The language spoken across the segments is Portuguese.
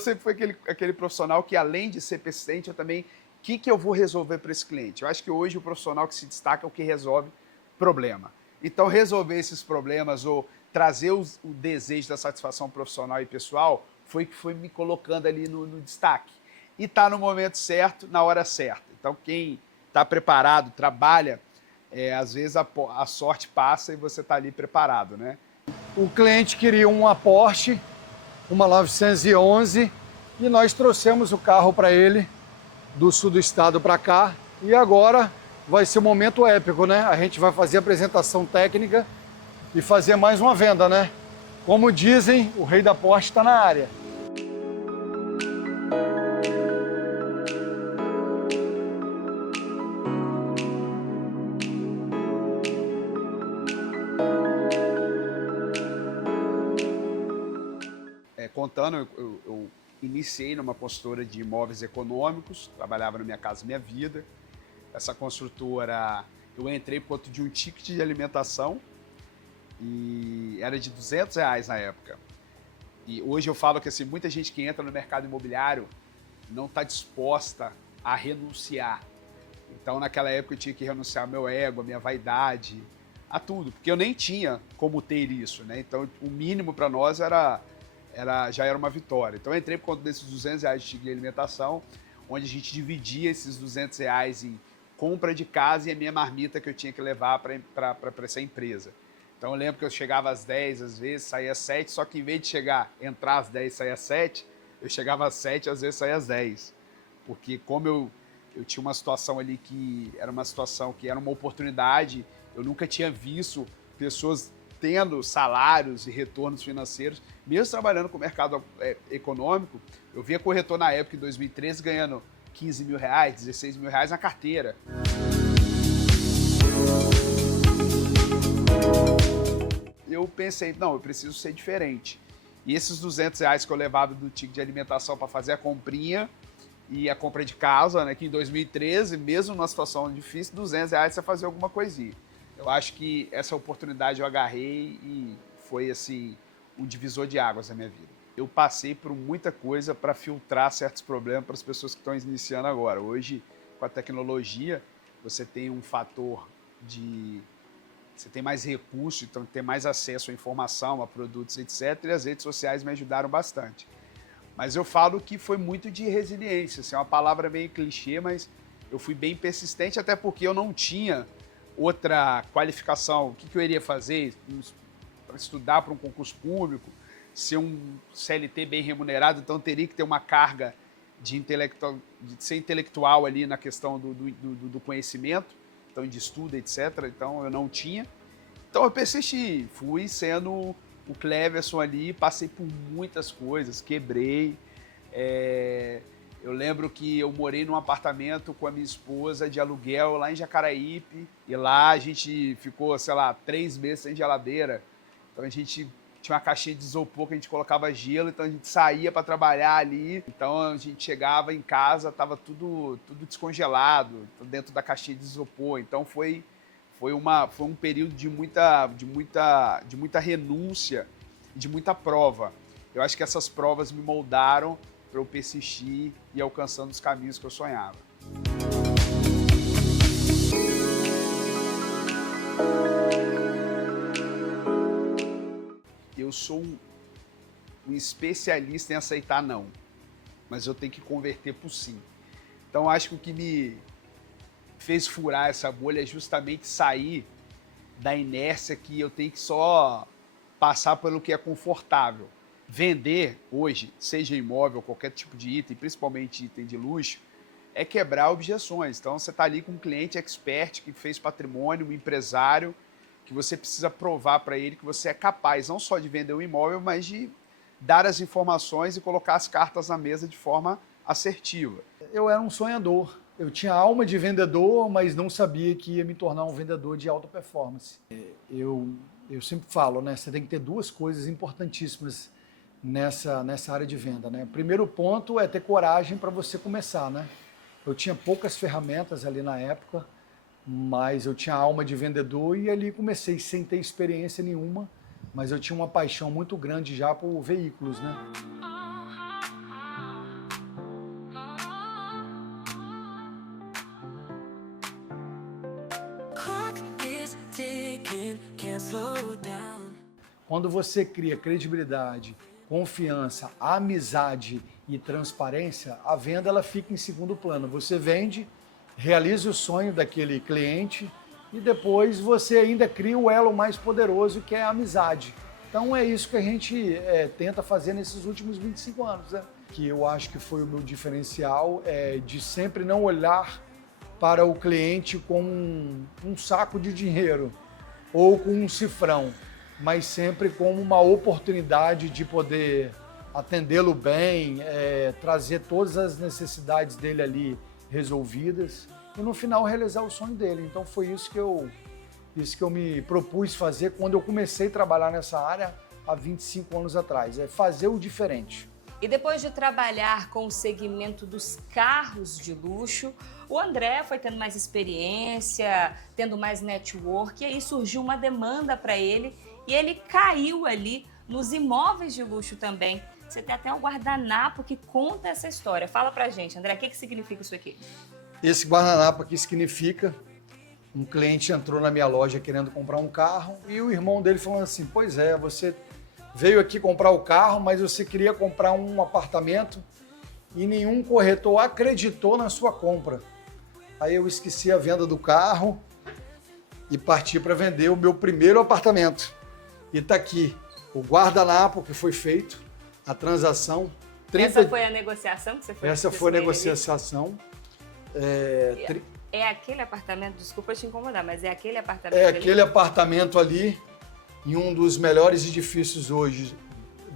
sempre fui aquele profissional que, além de ser persistente, eu também... O que eu vou resolver para esse cliente? Eu acho que hoje o profissional que se destaca é o que resolve problema. Então, resolver esses problemas ou trazer o desejo da satisfação profissional e pessoal foi que foi me colocando ali no destaque. E está no momento certo, na hora certa. Então, quem está preparado, trabalha, às vezes a sorte passa e você está ali preparado, né? O cliente queria uma Porsche, uma 911, e nós trouxemos o carro para ele do sul do estado para cá. E agora vai ser um momento épico, né? A gente vai fazer a apresentação técnica e fazer mais uma venda, né? Como dizem, o rei da Porsche está na área. Contando, eu iniciei numa consultora de imóveis econômicos, trabalhava no Minha Casa Minha Vida. Essa construtora, eu entrei por conta de um ticket de alimentação e era de R$200 na época. E hoje eu falo que assim, muita gente que entra no mercado imobiliário não está disposta a renunciar. Então naquela época eu tinha que renunciar ao meu ego, à minha vaidade, a tudo, porque eu nem tinha como ter isso, né? Então o mínimo para nós já era uma vitória. Então eu entrei por conta desses R$200 de ticket de alimentação, onde a gente dividia esses R$200 em compra de casa e a minha marmita que eu tinha que levar para essa empresa. Então eu lembro que eu chegava às 10, às vezes saía às 7, só que em vez de entrar às 10 e sair às 7, eu chegava às 7, às vezes saía às 10. Porque como eu tinha uma situação ali que era uma oportunidade, eu nunca tinha visto pessoas tendo salários e retornos financeiros, mesmo trabalhando com o mercado econômico. Eu via corretor na época, em 2013, ganhando R$15 mil, R$16 mil na carteira. Eu pensei, não, eu preciso ser diferente. E esses R$200 que eu levava do ticket de alimentação para fazer a comprinha e a compra de casa, né, que em 2013, mesmo numa situação difícil, R$200 você fazia alguma coisinha. Eu acho que essa oportunidade eu agarrei e foi assim um divisor de águas na minha vida. Eu passei por muita coisa para filtrar certos problemas para as pessoas que estão iniciando agora. Hoje, com a tecnologia, você tem um fator de... Você tem mais recursos, então tem mais acesso à informação, a produtos, etc. E as redes sociais me ajudaram bastante. Mas eu falo que foi muito de resiliência. Assim, é uma palavra meio clichê, mas eu fui bem persistente, até porque eu não tinha outra qualificação. O que eu iria fazer? Para estudar para um concurso público, ser um CLT bem remunerado, então teria que ter uma carga de ser intelectual ali na questão do conhecimento, então de estudo, etc. Então eu não tinha. Então eu persisti, fui sendo o Cleverson ali, passei por muitas coisas, quebrei. Eu lembro que eu morei num apartamento com a minha esposa de aluguel lá em Jacaraípe, e lá a gente ficou, sei lá, 3 meses sem geladeira. Então a gente tinha uma caixinha de isopor que a gente colocava gelo, então a gente saía para trabalhar ali. Então a gente chegava em casa, estava tudo descongelado dentro da caixinha de isopor. Então foi um período de muita renúncia, de muita prova. Eu acho que essas provas me moldaram para eu persistir e alcançando os caminhos que eu sonhava. Eu sou um especialista em aceitar não, mas eu tenho que converter por sim. Então acho que o que me fez furar essa bolha é justamente sair da inércia que eu tenho que só passar pelo que é confortável. Vender hoje, seja imóvel, qualquer tipo de item, principalmente item de luxo, é quebrar objeções. Então você está ali com um cliente expert que fez patrimônio, um empresário, que você precisa provar para ele que você é capaz não só de vender um imóvel, mas de dar as informações e colocar as cartas na mesa de forma assertiva. Eu era um sonhador. Eu tinha alma de vendedor, mas não sabia que ia me tornar um vendedor de alta performance. Eu sempre falo, né? Você tem que ter 2 coisas importantíssimas nessa área de venda, né? O primeiro ponto é ter coragem para você começar, né? Eu tinha poucas ferramentas ali na época, mas eu tinha alma de vendedor e ali comecei sem ter experiência nenhuma, mas eu tinha uma paixão muito grande já por veículos, né? Quando você cria credibilidade, confiança, amizade e transparência, a venda ela fica em segundo plano. Você vende, realiza o sonho daquele cliente e depois você ainda cria o elo mais poderoso, que é a amizade. Então é isso que a gente tenta fazer nesses últimos 25 anos, né? Que eu acho que foi o meu diferencial, de sempre não olhar para o cliente com um saco de dinheiro ou com um cifrão, mas sempre como uma oportunidade de poder atendê-lo bem, trazer todas as necessidades dele ali resolvidas e no final realizar o sonho dele. Então foi isso que eu me propus fazer quando eu comecei a trabalhar nessa área há 25 anos atrás, fazer o diferente. E depois de trabalhar com o segmento dos carros de luxo, o André foi tendo mais experiência, tendo mais network, e aí surgiu uma demanda para ele e ele caiu ali nos imóveis de luxo também. Você tem até um guardanapo que conta essa história. Fala pra gente, André, o que significa isso aqui? Esse guardanapo aqui significa, um cliente entrou na minha loja querendo comprar um carro e o irmão dele falando assim, pois é, você veio aqui comprar o carro, mas você queria comprar um apartamento e nenhum corretor acreditou na sua compra. Aí eu esqueci a venda do carro e parti para vender o meu primeiro apartamento. E está aqui o guardanapo que foi feito, a transação. Essa foi a negociação que você fez? Essa foi a negociação. É aquele apartamento, desculpa te incomodar, mas é aquele apartamento ali? É ali? Aquele apartamento ali, em um dos melhores edifícios hoje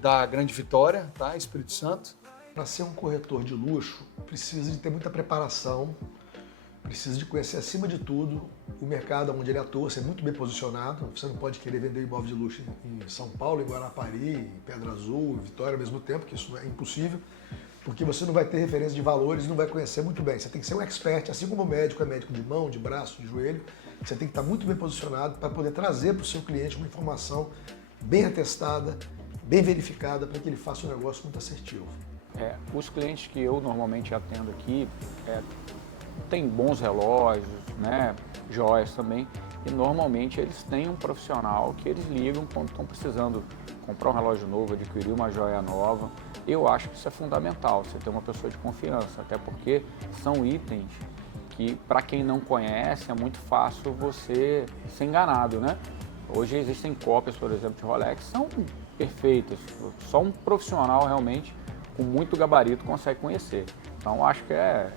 da Grande Vitória, tá? Espírito Santo. Para ser um corretor de luxo, precisa de ter muita preparação, precisa de conhecer, acima de tudo, o mercado onde ele atua, ser muito bem posicionado. Você não pode querer vender imóvel de luxo em São Paulo, em Guarapari, em Pedra Azul, em Vitória ao mesmo tempo, que isso é impossível, porque você não vai ter referência de valores, não vai conhecer muito bem. Você tem que ser um expert, assim como o médico é médico de mão, de braço, de joelho. Você tem que estar muito bem posicionado para poder trazer para o seu cliente uma informação bem atestada, bem verificada, para que ele faça um negócio muito assertivo. Os clientes que eu normalmente atendo aqui têm bons relógios, né, joias também, e normalmente eles têm um profissional que eles ligam quando estão precisando comprar um relógio novo, adquirir uma joia nova. Eu acho que isso é fundamental, você ter uma pessoa de confiança, até porque são itens que, para quem não conhece, é muito fácil você ser enganado, né? Hoje existem cópias, por exemplo, de Rolex, que são perfeitas, só um profissional realmente com muito gabarito consegue conhecer. Então acho que é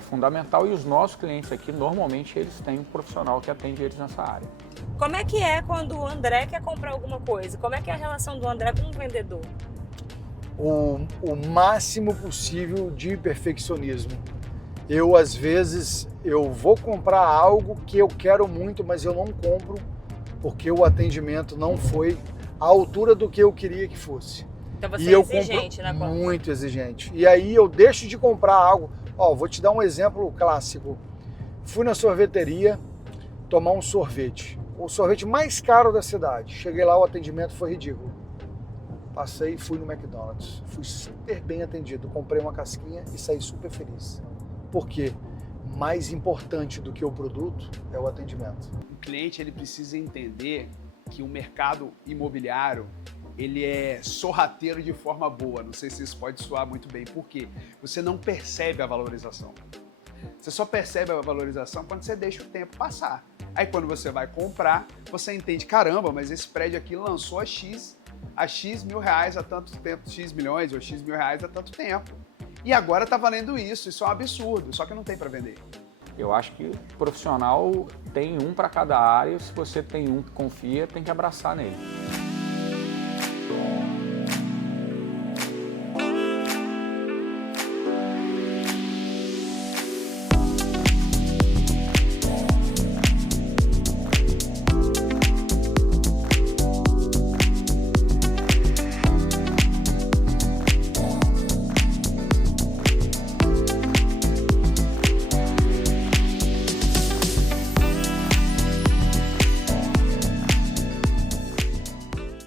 fundamental, e os nossos clientes aqui, normalmente, eles têm um profissional que atende eles nessa área. Como é que é quando o André quer comprar alguma coisa? Como é que é a relação do André com o vendedor? O máximo possível de perfeccionismo. Eu, às vezes, eu vou comprar algo que eu quero muito, mas eu não compro porque o atendimento não foi à altura do que eu queria que fosse. Então você é exigente na compra? Muito exigente. E aí eu deixo de comprar algo. Vou te dar um exemplo clássico. Fui na sorveteria tomar um sorvete. O sorvete mais caro da cidade. Cheguei lá, o atendimento foi ridículo. Passei e fui no McDonald's. Fui super bem atendido. Comprei uma casquinha e saí super feliz. Por quê? Mais importante do que o produto é o atendimento. O cliente ele precisa entender que o mercado imobiliário ele é sorrateiro de forma boa. Não sei se isso pode soar muito bem. Por quê? Você não percebe a valorização. Você só percebe a valorização quando você deixa o tempo passar. Aí quando você vai comprar, você entende, caramba, mas esse prédio aqui lançou a X mil reais há tanto tempo, X milhões ou X mil reais há tanto tempo. E agora tá valendo isso é um absurdo, só que não tem para vender. Eu acho que o profissional tem um para cada área, e se você tem um que confia, tem que abraçar nele.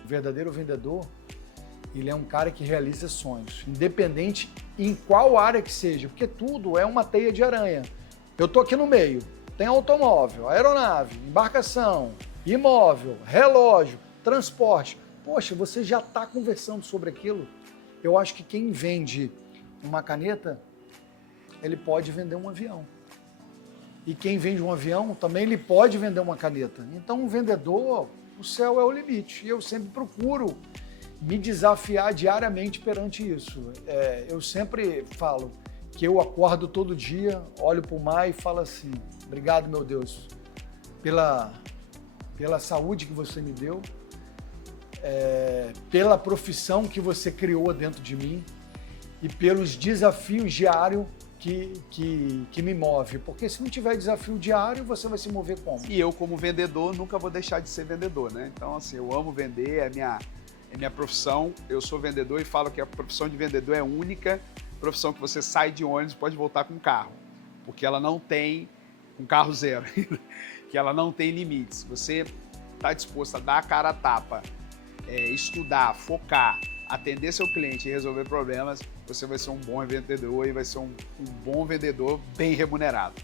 O verdadeiro vendedor, ele é um cara que realiza sonhos, independente em qual área que seja, porque tudo é uma teia de aranha. Eu tô aqui no meio, tem automóvel, aeronave, embarcação, imóvel, relógio, transporte. Poxa, você já está conversando sobre aquilo. Eu acho que quem vende uma caneta, ele pode vender um avião. E quem vende um avião, também ele pode vender uma caneta. Então, um vendedor, o céu é o limite. E eu sempre procuro me desafiar diariamente perante isso. Eu sempre falo que eu acordo todo dia, olho para o mar e falo assim, obrigado, meu Deus, pela saúde que você me deu, pela profissão que você criou dentro de mim e pelos desafios diários que me move. Porque se não tiver desafio diário, você vai se mover como? E eu, como vendedor, nunca vou deixar de ser vendedor, né? Então, assim, eu amo vender, é minha profissão. Eu sou vendedor e falo que a profissão de vendedor é a única profissão que você sai de ônibus e pode voltar com carro. Porque ela não tem, com carro zero, que ela não tem limites. Você está disposto a dar a cara a tapa, estudar, focar, atender seu cliente e resolver problemas, você vai ser um bom vendedor e vai ser um bom vendedor bem remunerado.